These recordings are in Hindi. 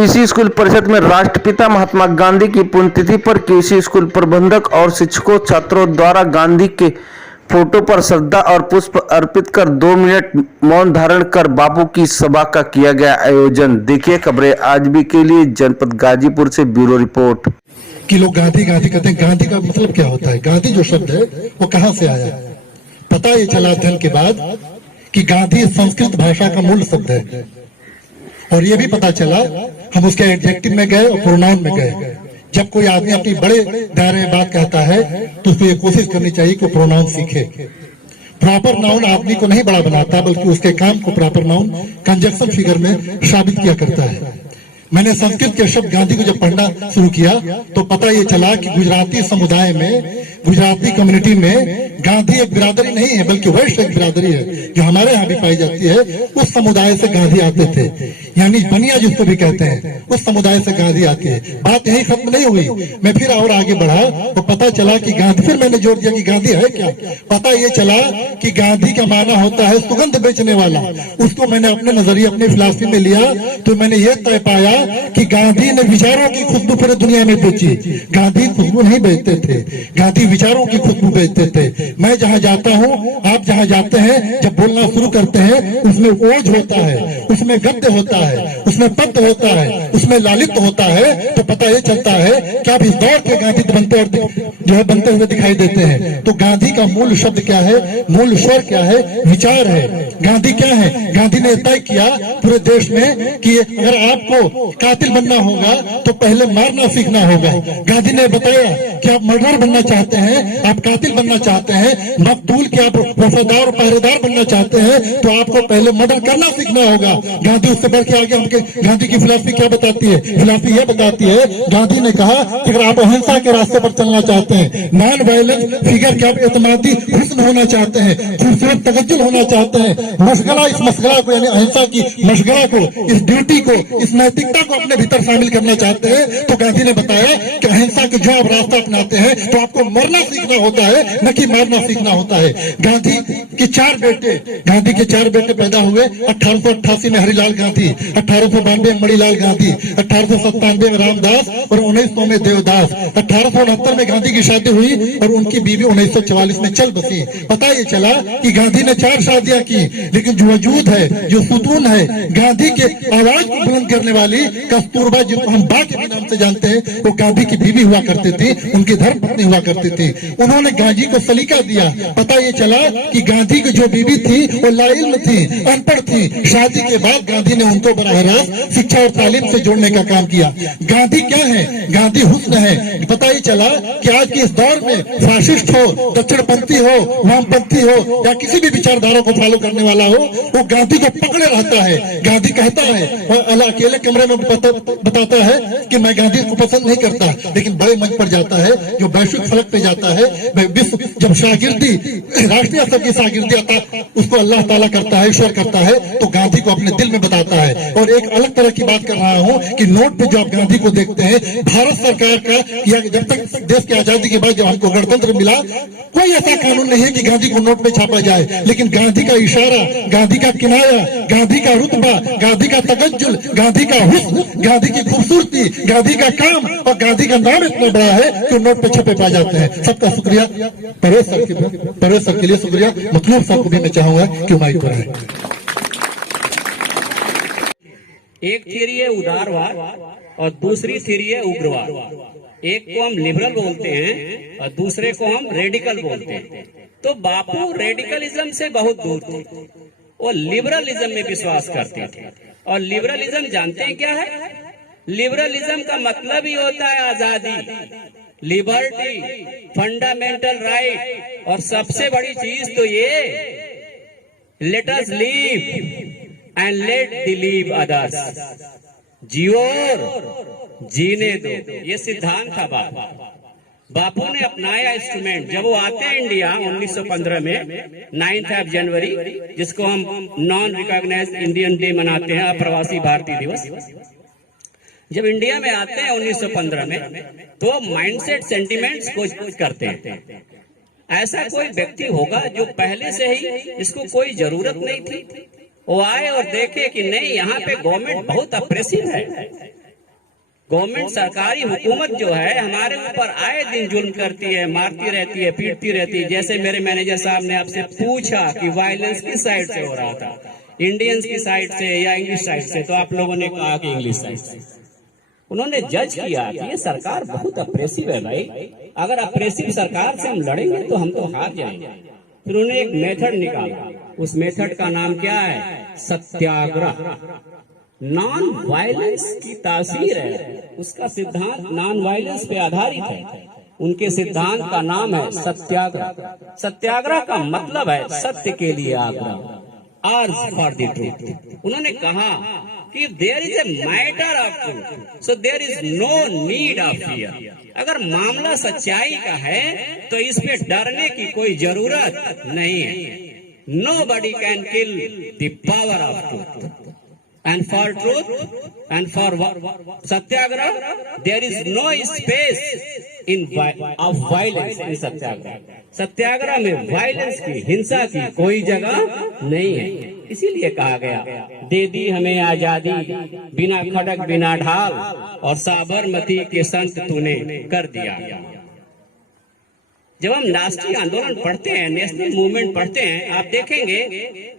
केवीसी स्कूल परिषद में राष्ट्रपिता महात्मा गांधी की पुण्यतिथि पर केवीसी स्कूल प्रबंधक और शिक्षकों छात्रों द्वारा गांधी के फोटो पर श्रद्धा और पुष्प अर्पित कर 2 मिनट मौन धारण कर बापू की सभा का किया गया आयोजन। देखिए खबरें आज भी के लिए जनपद गाजीपुर से ब्यूरो रिपोर्ट। कि लोग गांधी गांधी कहते हैं, गांधी का मतलब क्या होता है? गांधी जो शब्द है वो कहां से आया? पता ये चला अध्ययन के बाद कि गांधी संस्कृत भाषा का मूल शब्द है। और ये भी पता चला, हम उसके एडजेक्टिव में गए और प्रोनाउन में गए। जब कोई आदमी अपनी बड़े दायरे में बात कहता है तो उसको ये कोशिश करनी चाहिए कि प्रोनाउन सीखे। प्रॉपर नाउन आदमी को नहीं बड़ा बनाता, बल्कि उसके काम को प्रॉपर नाउन कंजक्शन फिगर में साबित किया करता है। मैंने संस्कृत के शब्द गांधी को जब पढ़ना शुरू किया तो पता ये चला कि गुजराती समुदाय में, गुजराती कम्युनिटी में गांधी एक बिरादरी नहीं है, बल्कि वैश्य एक बिरादरी है जो हमारे यहाँ भी पाई जाती है। उस समुदाय से गांधी आते थे, यानी बनिया जिसको भी कहते हैं, उस समुदाय से गांधी आते हैं। बात यही खत्म नहीं हुई, मैं फिर और आगे बढ़ा तो पता चला कि गांधी, फिर मैंने जोर दिया कि गांधी है क्या। पता ये चला कि गांधी का माना होता है सुगंध बेचने वाला। उसको मैंने अपने नजरिए, अपने फिलॉसफी में लिया तो मैंने ये तय पाया कि गांधी ने विचारों की खुशबू पूरे दुनिया में बेची। गांधी खुशबू नहीं बेचते थे, गांधी विचारों की खुशबू बेचते थे। मैं जहां जाता हूं, आप जहां जाते हैं, जब बोलना शुरू करते हैं उसमें ओज होता है, उसमें गद्य होता है, उसमें पद्य होता है, उसमें लालित्य होता है, तो पता ये चलता है कि आप इस दौर के गांधी बनते और जो है बनते हुए दिखाई देते हैं। तो गांधी का मूल शब्द क्या है, मूल स्वर क्या है? विचार है। गांधी क्या है? गांधी ने तय किया पूरे देश में कि अगर आपको कातिल बनना होगा तो पहले मारना सीखना होगा। गांधी ने बताया कि आप मर्डर बनना चाहते हैं, आप कातिल बनना चाहते हैं, मकतूल के आप वफादार और पहरेदार बनना चाहते हैं, तो आपको पहले मर्डर करना सीखना होगा। गांधी उससे बढ़ के आगे हमके गांधी की फिलॉसफी क्या बताती है? फिलॉसफी यह बताती है, गांधी ने कहा कि अगर आप अहिंसा के रास्ते पर चलना चाहते हैं, नॉन वायलेंस फिगर के आप एतमादी हुस्न होना चाहते हैं, खूबसूरत तगज्जुल होना चाहते हैं, मशगला, इस मशगला को यानी अहिंसा की मशगला को, इस ड्यूटी को, इस नैतिकता को अपने भीतर शामिल करना चाहते हैं, तो गांधी ने बताया कि अहिंसा के जो आप रास्ता अपनाते हैं तो आपको मरना सीखना होता है, न कि मारना सीखना होता है। गांधी के 4 बेटे पैदा हुए। 1888 में हरिलाल गांधी, 1892 में मणिलाल गांधी, 1897 में रामदास और 1900 में देवदास। 1869 में गांधी की शादी हुई और उनकी बीवी 1944 में चल बसी। पता ये चला कि गांधी ने 4 शादियां की, लेकिन जो वजूद है, जो सुतून है, गांधी के आवाज को बुलंद करने वाली कस्तूरबा, जिनको हम बा के नाम से जानते हैं, वो गांधी की बीवी हुआ करती थी, उनकी धर्मपत्नी हुआ करती थी। उन्होंने गांधी को सलीका दिया। पता ये चला कि गांधी की जो बीवी थी वो लाइल्म थी, अनपढ़ थी। शादी के बाद गांधी ने उनको बराह रास्त शिक्षा और तालीम से जोड़ने का काम किया। गांधी क्या है? गांधी हुस्न है। पता ये चला कि आज के इस दौर में फासिस्ट हो, दक्षिणपंथी हो, वामपंथी हो या किसी भी विचारधारा को फॉलो करने वाला हो, वो गांधी को पकड़े रहता है। गांधी कहता है और अकेले कमरे में बताता है कि मैं गांधी को पसंद नहीं करता, लेकिन बड़े मंच पर जाता है, जो वैश्विक फलक पे जाता है, विश्व जब शागिर्दी, राष्ट्रीय स्तर की शागिर्दी आता, उसको अल्लाह ताला करता है, ईश्वर करता है, तो गांधी को अपने दिल में बताता है। और एक अलग तरह की बात कर रहा हूं कि नोट पे जो आप गांधी को देखते हैं, भारत सरकार का, या जब तक देश की आजादी के बाद जब हमको गणतंत्र मिला, कोई ऐसा कानून नहीं है कि गांधी को नोट पे छापा जाए, लेकिन गांधी का इशारा, गांधी का किनारा, गांधी का रुतबा, गांधी का तगज्जुल, गांधी का हुस्न, गांधी की खूबसूरती, गांधी का काम और गांधी का नाम इतना बड़ा है कि नोट पे छपे पा जाते हैं। सबका शुक्रिया। परवेज सर के लिए शुक्रिया। मतलब साहब को भी मैं चाहूंगा कि माइक पर आए। एक थियरी है उदारवाद और दूसरी थियरी है उग्रवाद। एक को हम लिबरल बोलते हैं और दूसरे को हम रेडिकल बोलते हैं। तो बापू रेडिकलिज्म से बहुत दूर थे, वो लिबरलिज्म में विश्वास करते थे। और लिबरलिज्म जानते हैं क्या है? लिबरलिज्म का मतलब ही होता है आजादी, लिबर्टी, फंडामेंटल राइट, और सबसे बड़ी चीज तो ये, let us live and let the live others. जियो और जीने दो, ये सिद्धांत था बापू ने अपनाया इंस्ट्रूमेंट। जब वो आते हैं इंडिया 1915 में 9 जनवरी, जिसको हम नॉन रिकॉग्नाइज्ड इंडियन डे मनाते हैं, अप्रवासी भारतीय दिवस, जब इंडिया में आते हैं 1915 में, तो माइंडसेट सेंटिमेंट्स को करते हैं। ऐसा कोई व्यक्ति होगा जो पहले से ही इसको कोई जरूरत नहीं थी, वो आए और देखे कि नहीं, यहाँ पे गवर्नमेंट बहुत अप्रेसिव है, गवर्नमेंट सरकारी हुकूमत जो है हमारे ऊपर आए दिन जुल्म करती है, मारती रहती है, पीटती रहती है। जैसे मेरे मैनेजर साहब ने आपसे पूछा कि वायलेंस किस साइड से हो रहा था, इंडियंस की साइड से या इंग्लिश साइड से, तो आप लोगों ने कहा कि इंग्लिश साइड से। उन्होंने जज किया कि ये सरकार बहुत अप्रेसिव है भाई, अगर अप्रेसिव सरकार से हम लड़ेंगे तो हम तो हार जाएंगे। फिर उन्होंने एक मेथड निकाला, उस मेथड का नाम क्या है? सत्याग्रह। नॉन वायलेंस की तासीर है, उसका सिद्धांत नॉन वायलेंस पे आधारित है। उनके सिद्धांत का नाम है सत्याग्रह। सत्याग्रह का मतलब है सत्य के लिए आग्रह, अर्ज फॉर द ट्रूथ। उन्होंने कहा कि there is a matter of truth, so there is no need of fear. अगर मामला सच्चाई का है तो इस पे डरने की कोई जरूरत नहीं है। Nobody can kill the power of truth. And for truth and for satyagraha, there is no space of violence in satyagraha. सत्याग्रह में वायलेंस की, हिंसा की कोई जगह नहीं है। इसीलिए कहा गया, दे दी हमें आजादी, बिना खड़क बिना ढाल, और साबरमती के संत तूने कर दिया। जब हम राष्ट्रीय आंदोलन पढ़ते हैं, नेशनल मूवमेंट पढ़ते हैं, आप देखेंगे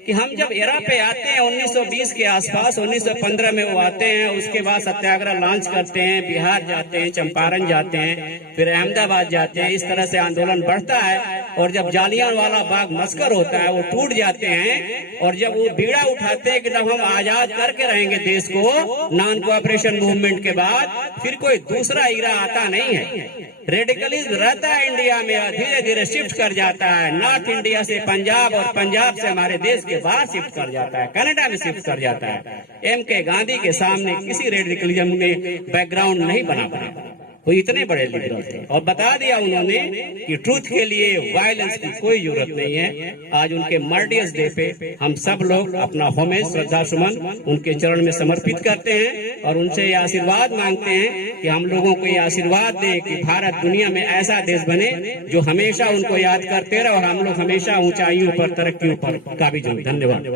कि हम जब एरा पे आते हैं 1920 के आसपास, 1915 में वो आते हैं, उसके बाद सत्याग्रह लॉन्च करते हैं, बिहार जाते हैं, चंपारण जाते हैं, फिर अहमदाबाद जाते हैं। इस तरह से आंदोलन बढ़ता है, और जब जालियांवाला बाग मस्कर होता है वो टूट जाते हैं, और जब वो बीड़ा उठाते हैं कि जब हम आजाद करके रहेंगे देश को नॉन कोऑपरेशन मूवमेंट के बाद, फिर कोई दूसरा इरा आता नहीं है। रेडिकलिज्म रहता है इंडिया में, धीरे धीरे शिफ्ट कर जाता है, नॉर्थ इंडिया से पंजाब, और पंजाब से हमारे देश के बाहर शिफ्ट कर जाता है, कनाडा में शिफ्ट कर जाता है। M.K. गांधी के सामने किसी रेडिकलिज्म ने बैकग्राउंड नहीं बना पाया, वो इतने बड़े लीडर थे, और बता दिया उन्होंने कि ट्रूथ के लिए वायलेंस की कोई जरूरत नहीं है। आज उनके मर्डियस डे पे हम सब लोग अपना होमेज, श्रद्धा सुमन उनके चरण में समर्पित करते हैं, और उनसे ये आशीर्वाद मांगते हैं कि हम लोगों को ये आशीर्वाद दें कि भारत दुनिया में ऐसा देश बने जो हमेशा उनको याद करते रहे, और हम लोग हमेशा ऊंचाइयों पर, तरक्कियों पर काबिज हों। धन्यवाद।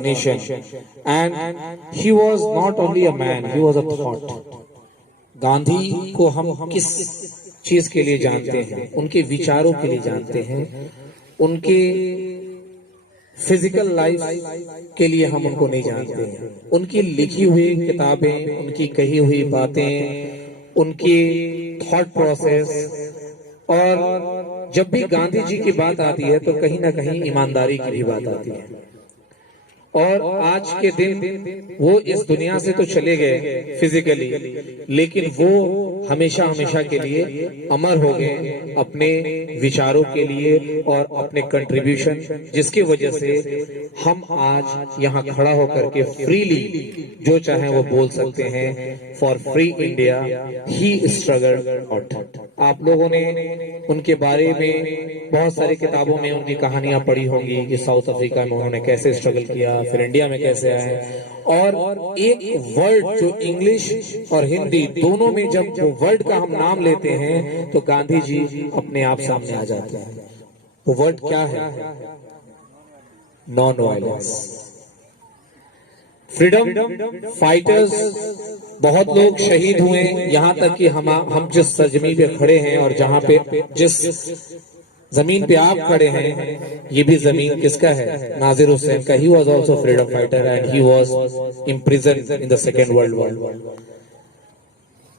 Nation, and he was not only a man, he was a thought. Gandhi को हम किस चीज के लिए जानते हैं? उनके विचारों के लिए जानते हैं, उनके फिजिकल लाइफ के लिए हम उनको नहीं जानते हैं। उनकी लिखी हुई किताबें, उनकी कही हुई बातें, उनकी थॉट प्रोसेस, और जब भी गांधी जी की बात आती है तो कहीं ना कहीं ईमानदारी की भी बात आती है। और आज के दिन वो इस दुनिया से तो चले गए फिजिकली, लेकिन वो हमेशा हमेशा के लिए अमर हो गए अपने विचारों के लिए और अपने कंट्रीब्यूशन, जिसकी वजह से हम आज यहाँ खड़ा होकर के फ्रीली जो चाहे वो बोल सकते हैं। For free India he struggle out. आप लोगों ने उनके बारे में बहुत सारी किताबों में उनकी कहानियां पढ़ी होंगी कि साउथ अफ्रीका में उन्होंने कैसे स्ट्रगल किया, फिर इंडिया में कैसे आए। और एक वर्ड जो इंग्लिश और हिंदी दोनों में जब वर्ड का हम नाम लेते हैं तो गांधी जी अपने आप सामने आ जाते हैं। वो वर्ड क्या है? Non violence. फ्रीडम फाइटर्स, बहुत लोग शहीद हुए, यहाँ तक कि हम जिस सरजमी पे खड़े हैं और जहाँ पे जिस जमीन पे आप खड़े हैं, ये भी जमीन किसका है? नाजिर हुसैन का। He was also freedom fighter and he was imprison in the second world war.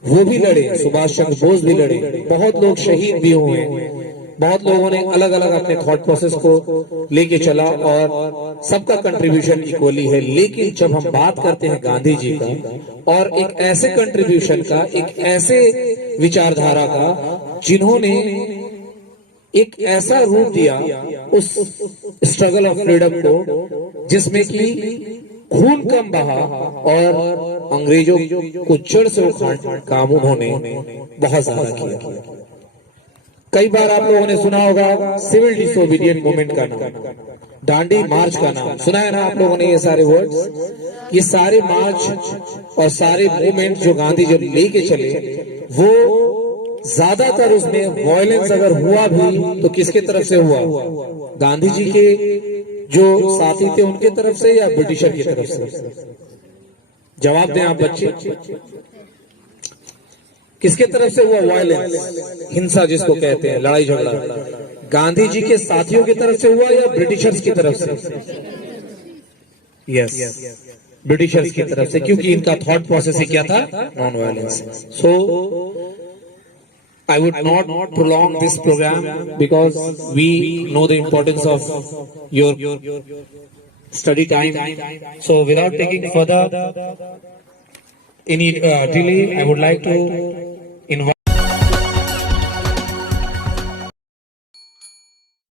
वो भी लड़े, सुभाष चंद्र बोस भी लड़े, बहुत लोग शहीद भी हुए, बहुत लोगों ने अलग अलग अपने थॉट प्रोसेस को लेके चला, और सबका कंट्रीब्यूशन इक्वली है। लेकिन जब हम बात करते हैं गांधी जी का, और एक ऐसे कंट्रीब्यूशन का, एक ऐसे विचारधारा का जिन्होंने एक ऐसा रूप दिया उस स्ट्रगल ऑफ फ्रीडम को जिसमें कि खून कम बहा और अंग्रेजों को जड़ से उखाड़ काम उन्होंने बहुत ज्यादा किया। कई बार आप लोगों ने सुना होगा सिविल डिसोबीडिएंट मूवमेंट का नाम, दांडी मार्च का नाम सुना है ना आप लोगों ने? ये सारे वर्ड्स, ये सारे मार्च और सारे मूवमेंट जो गांधी जब लेके चले, वो ज्यादातर उसमें वायलेंस अगर हुआ भी तो किसके तरफ से हुआ? गांधी जी के जो साथी थे उनके तरफ से या ब्रिटिशर की तरफ से? जवाब दें आप बच्चे। किसके तरफ से हुआ वायलेंस, हिंसा जिसको कहते हैं, लड़ाई झगड़ा, गांधी जी के साथियों की तरफ से हुआ या ब्रिटिशर्स की तरफ से? यस, ब्रिटिशर्स की तरफ से, क्योंकि इनका थॉट प्रोसेस ही क्या था? Non violence. So I would not prolong this program because we know the importance of your study time. So without taking further any delay, I would like to